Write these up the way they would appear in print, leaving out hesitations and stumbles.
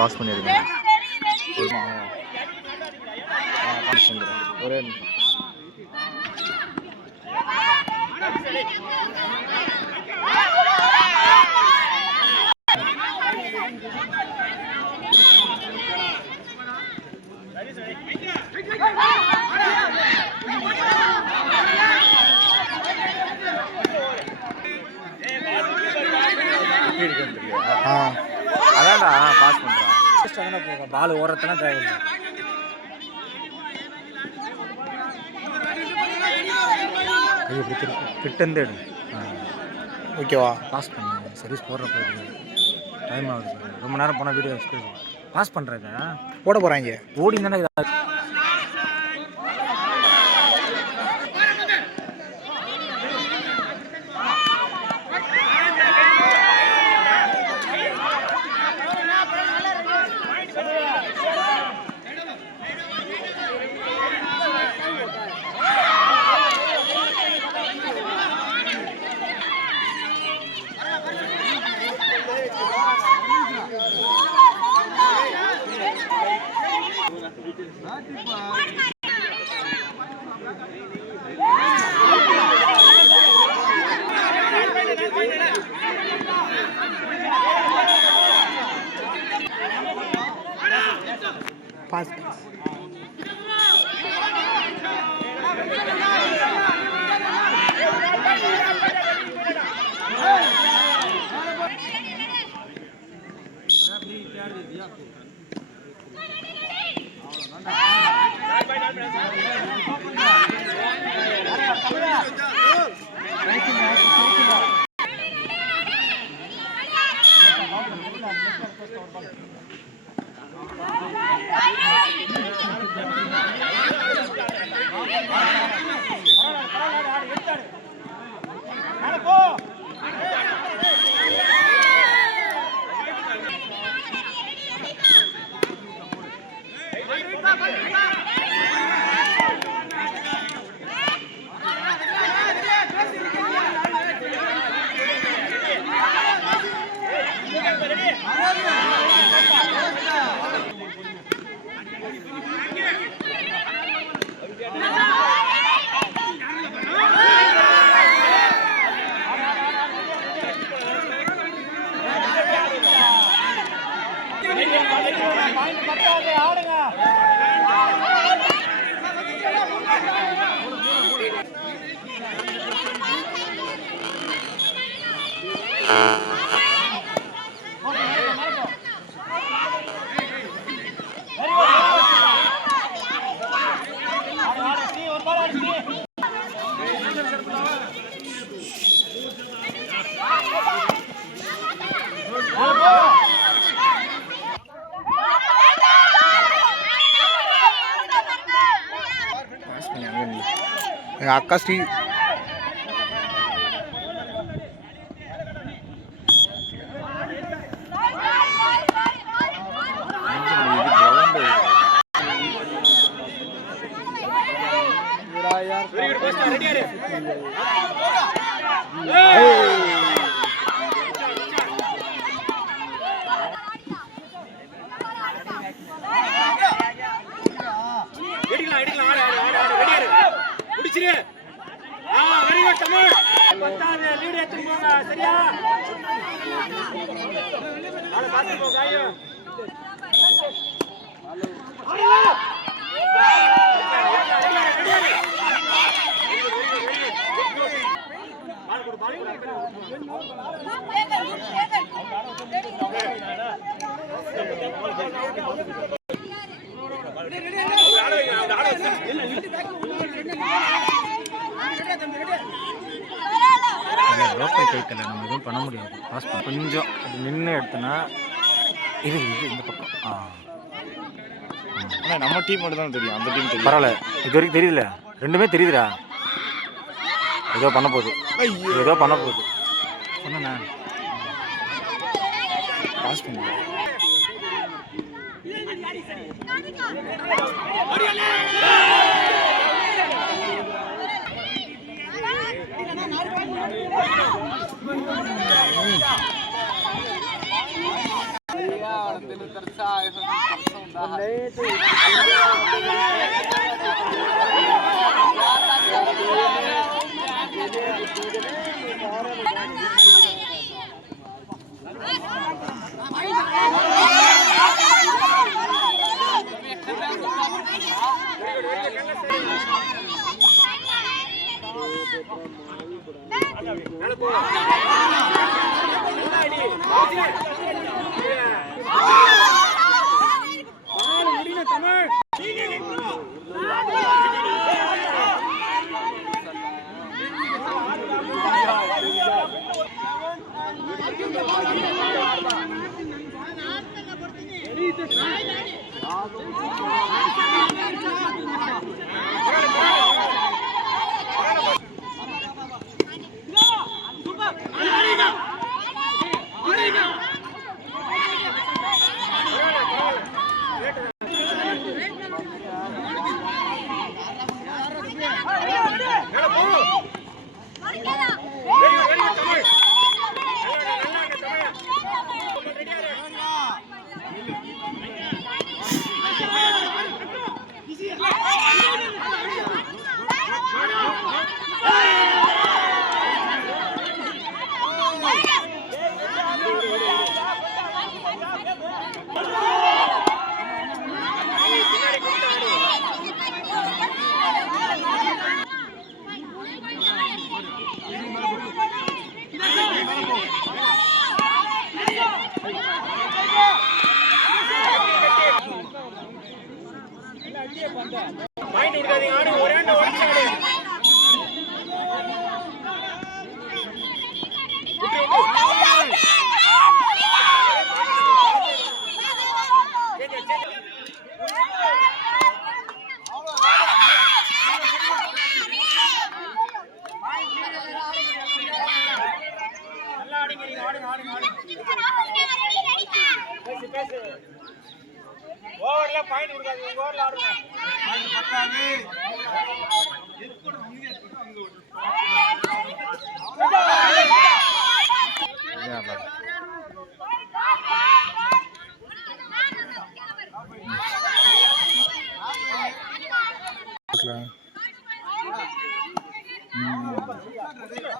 Pass பண்ணிடுங்க. ஒரே அதான்டா பாஸ் பண்றான். பால் ஓரத்தெல்லாம் தேவையில்லை. கிட்டேருந்து எடு. ஓகேவா? பாஸ் பண்ணு. சர்வீஸ் போடுறப்ப டைம் ஆகுது. ரொம்ப நேரம் போனால் வீடியோ எக்ஸ்பிரஸ் பாஸ் பண்ணுறேங்க. ஓட போகிறாங்க. ஓடி தானே pass. அக்கா ஸ்ரீ லோக்கல் கைத்தில் நம்ம எதுவும் பண்ண முடியாது. பாஸ் கொஞ்சம் அது நின்று எடுத்தோன்னா இது இந்த பக்கம் ஆனால் நம்ம டீம் மட்டும் தான் தெரியும். அந்த டீம் தெரியும். பரவாயில்ல, இது வரைக்கும் தெரியல. ரெண்டுமே தெரியுதுடா. ஏதோ பண்ண போகுது, ஏதோ பண்ண போகுது. சொன்னேண்ணா பாஸ் பண்ண ਤੈਨੂੰ ਤਰਸਾ ਆਏ ਤਰਸ ਹੁੰਦਾ ਨਹੀਂ ਤੂੰ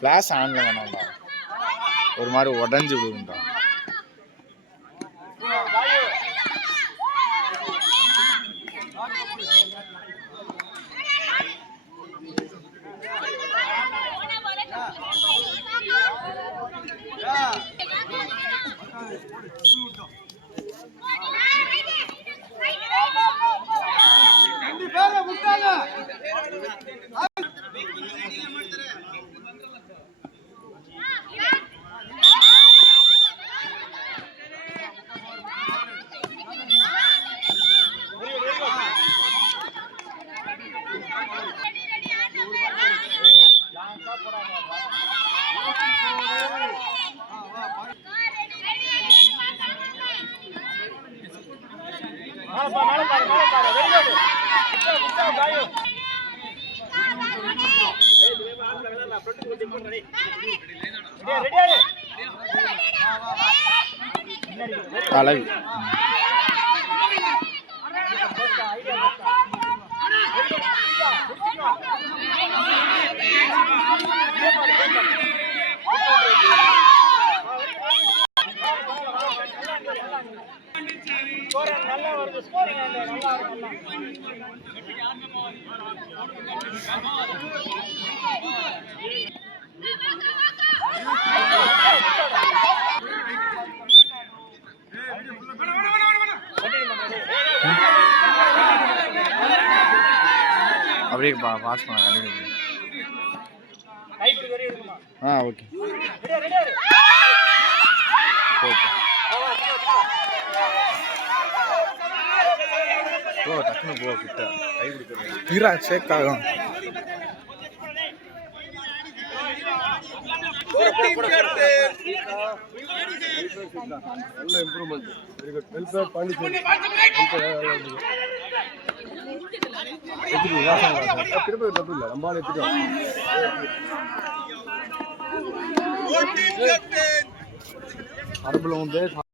கிளாஸ் ஆன்ல வேணாம்டா, ஒரு மாதிரி உடஞ்சி விடுண்டா. அழகு நல்லா வருது ஸ்கோரிங் நல்லா அப்படியே பாஸ் பண்ண கண்டிப்பாக. ஓகே போ டக்குனு போ கிட்ட கை கொடுக்குறது ஈரா ஷேக் ஆகும். நல்ல improvement. Very good. Well plate Pondicherry. திரும்ப தப்பு இல்லை, நம்ம எடுத்துட்டோம். அரபுல வந்து